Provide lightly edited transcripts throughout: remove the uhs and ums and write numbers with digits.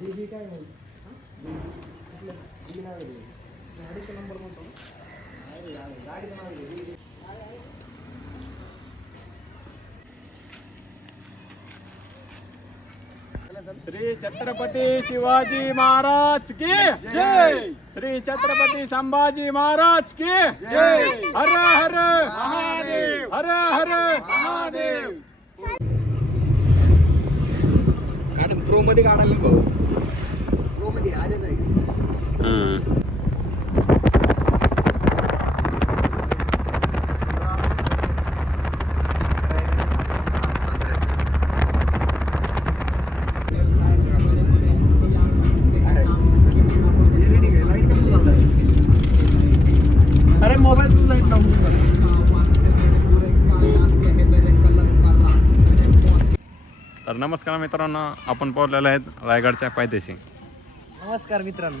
श्री छत्रपती शिवाजी महाराज की जय. श्री छत्रपती संभाजी महाराज की जय. हर हर महादेव. हर हर महादेव. प्रो मध्ये काढायला भाऊ. प्रो मध्ये आजच आहे. अरे मोबाईल तू लाईट लावून तर नमस्कार मित्रांनो, आपण पोहोचलेलो आहेत रायगडच्या पायथ्याशी. नमस्कार मित्रांनो.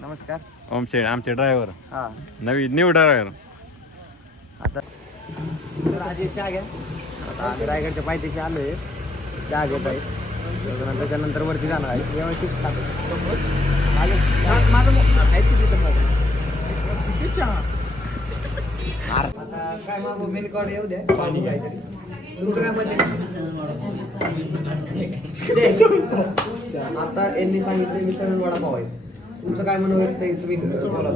नमस्कार. ओमशेड आमचे ड्रायव्हर. हा न्यू ड्रायव्हर. आता राजे चहा घ्या. आता आम्ही रायगडच्या पायथ्याशी आलोय. चहा घेत आहे. त्याच्यानंतर वरती जाणार आहे. व्यवस्थित आता काय मागू मेन कार्ड येऊ द्या. पाणी काहीतरी. तुमचं काय म्हणते? आता यांनी सांगितलं मिसळ वडापाव आहे. तुमचं काय म्हणून तुम्ही बोला.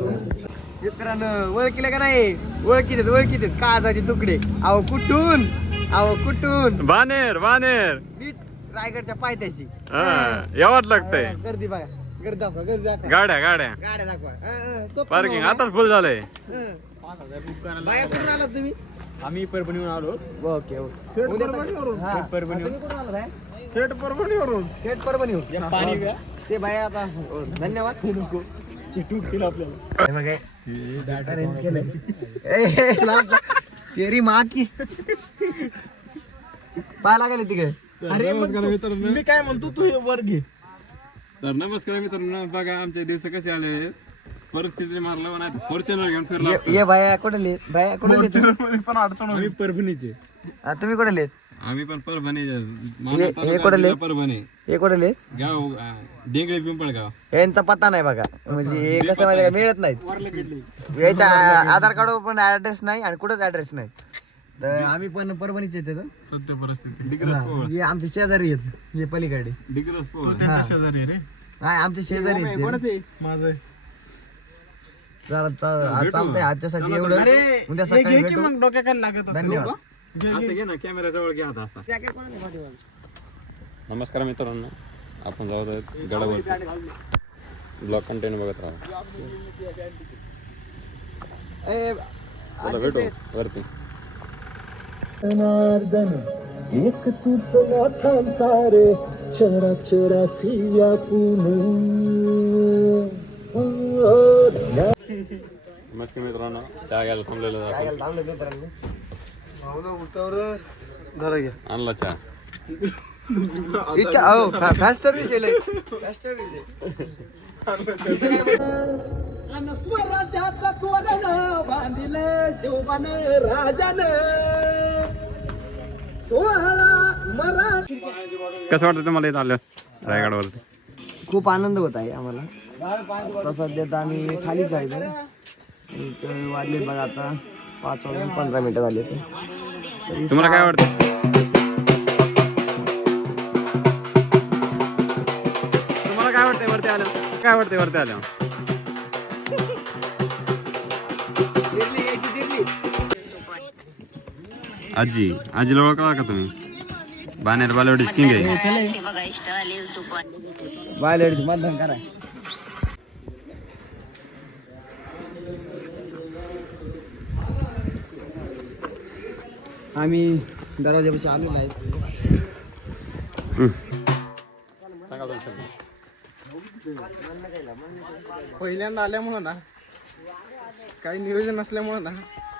मित्रांनो ओळखीलं का नाही? ओळखीत काजाचे तुकडे. अहो कुठून बानेर नीट रायगडच्या पायथ्याशी यावंच लागतंय. गर्दी बघा. गर्दी दाखवा. गाड्या गाड्या दाखवा. सोपं पार्किंग नाव आताच फुल झालंय. बाया कुठून आलात तुम्ही? आम्ही परभणीहून आलो. ओके परभणीवरून. थेट परभणीवरून. पाणी ते बाया आता धन्यवाद. आपल्याला अरेंज केलंय. तेरी माँ की पाय लागले तिकडे. अरे मी काय म्हणतो तू वर घे. तर नमस्कार मित्रांनो, बघा आमचे दिवस कसे आले. परिस्थिती मारलं नाही फॉर्च्युनर घेऊन फिरला. ये बाया कुठले? बाया कुठले? पण अडचण आम्ही परभणीचे. तुम्ही कुठले? आम्ही पण परभणी. हे कुठले? परभणी. हे कुठले? गाव डेंगळे पिंपळगाव. यांचा पत्ता नाही बघा. म्हणजे हे कसं माहिती मिळत नाहीत. याच्या आधार कार्ड पण ऍड्रेस नाही आणि कुठंच ऍड्रेस नाही. तर आम्ही पण परभणीचे सत्य परिस्थिती. हे आमचे शेजारी आहेत. हे पलीकडे शेजारी रे. नाही आमचे शेजारी आहेत. माझं चालतंय आजच्यासाठी एवढं. उद्या सकाळी भेटू. मग डोक्याकडे लागत असतं. धन्यवाद. असं घे ना, कॅमेरा जवळ घ्या आता असा. नमस्कार मित्रांनो, आपण जाऊ गडावर. ब्लॉग कंटेंट बघत राहा. चला भेटू वरती. एक तुझ नाथांचा रे चराचरासी व्यापून. नमस्कार मित्रांनो, चहा घ्यायला थांबलेलं आणला चहा. फास्ट सर्व्हिस स्वराज्याचा तोरण बांधिले शिवबान राजान. कसं वाटतं तुम्हाला इथं आलं रायगडवरती? खूप आनंद होत आहे आम्हाला. आता सध्या तर आम्ही खालीच आहे. वाजले बघा आता 5:15 झाले. तुम्हाला काय वाटतं? तुम्हाला काय वाटतंय वरती आलं? काय वाटतंय वरती आलं? आजीला ओळखा का तुम्ही? बानेर बालवडी किंग आहे. बायलेडीचं मतदान करा. आम्ही दरवाजापाशी आलेलो आहे. पहिल्यांदा आल्यामुळं ना, काही नियोजन नसल्यामुळं ना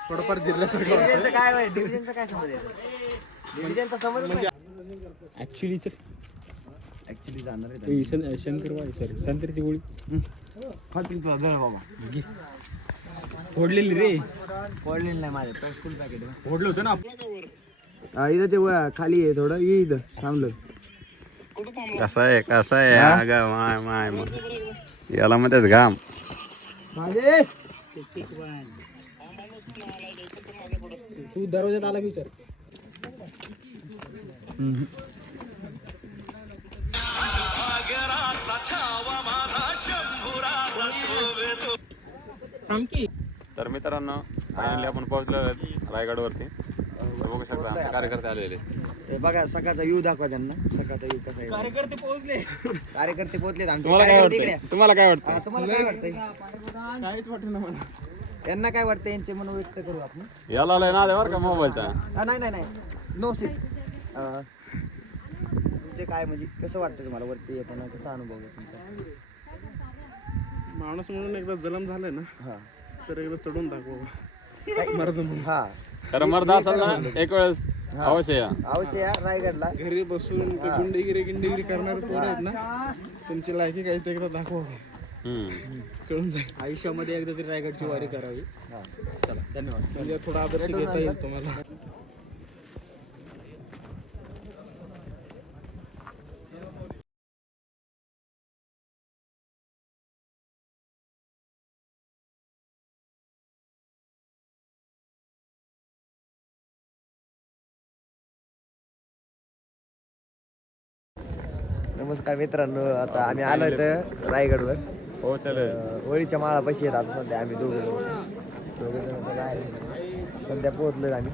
थोडंफार जिल्ह्यासारखं डिव्हिजनचं काय आहे? डिव्हिजनचं काय समज आहे? डिव्हिजनचा समज म्हणजे ऍक्च्युली जाणार आहे. शंकरवाडी सॉरी संत्र्याची गोळी खात्री तुला दर बाबा. फोडलेली रे. पडलेलं नाही माझ्या फुल पॅकेट. फोडलं होतं ना इथं ते खाली आहे थोडं. ये इथं थांबलं. कसा आहे अगं माय माय याला म्हणतात घाम. तू दरवाजात आला की विचार. तर मित्रांनो फायनली आपण पोहोचलो रायगडवरती. बघू शकता आमचे कार्यकर्ते आलेले. हे बघा सकाळचा व्ह्यू दाखवा त्यांना. सकाळचा व्ह्यू कसा आहे. कार्यकर्ते पोहोचले. कार्यकर्ते पोहोचले आमचे. तुम्हाला काय वाटतं? तुम्हाला काय वाटतं? तुम्हाला काय वाटतंय? काहीच वाटत ना मला. यांना काय वाटतं यांचे मन व्यक्त करू आपण. याला लय नाद आहे बरं का मोबाईलचा. नाही नो सीट. तुमचे काय म्हणजे कसं वाटतं तुम्हाला वरती येताना, कसा अनुभव आहे तुमचा? माणूस म्हणून एकदा जलम झालाय ना हा तर एकदा चढून दाखव. मर्द म्हणून. हा खरं मर्द असेल ना एक वेळेस अवश्य या. अवश्य या रायगडला. घरी बसून ते गुंडगिरी करणारे पोरं आहेत ना, तुमची लायकी काही ते एकदा दाखवा. कळून जाईल. आयुष्यामध्ये एकदा तरी रायगडची वारी करावी. चला धन्यवाद. म्हणजे थोडा आदर्श घेता येईल तुम्हाला. नमस्कार मित्रांनो, आता आम्ही आलो इथं रायगडवर. हो चालेल. होळीच्या माळापाशी येत आता सध्या आम्ही दोघे सध्या पोहोचलोय आम्ही.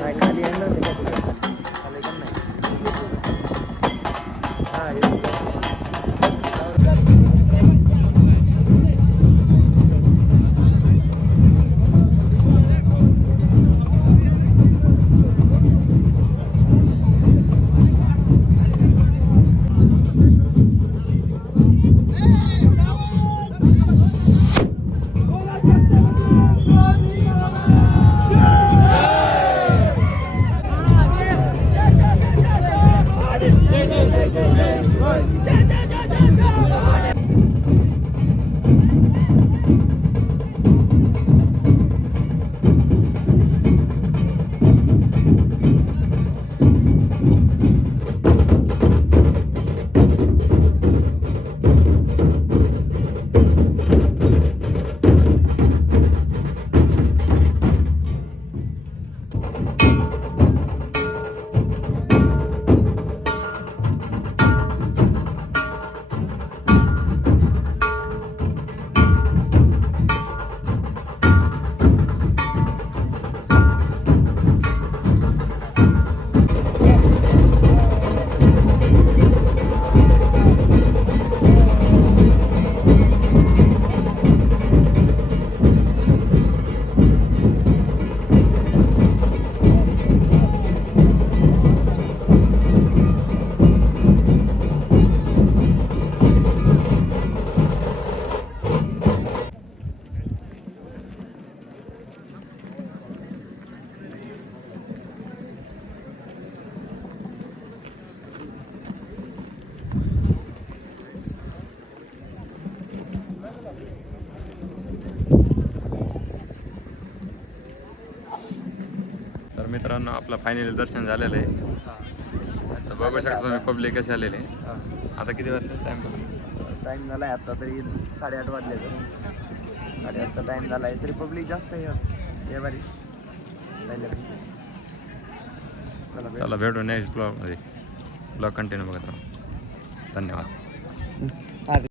काय खाली येणार होते का तुला? खाली पण नाही. हा येतो. तर मित्रांनो आपलं फायनली दर्शन झालेलं आहे. असं बघू शकता तुम्ही पब्लिक कसे आलेले. आता किती वाजले? टाईम झाला आहे आता तरी 8:30 वाजले. तर 8:30चा टाईम झाला आहे तरी पब्लिक जास्त आहे या बारीस पहिल्यापेक्षा. चला भेटू नेक्स्ट ब्लॉगमध्ये. ब्लॉग कंटिन्यू बघत राहा. धन्यवाद.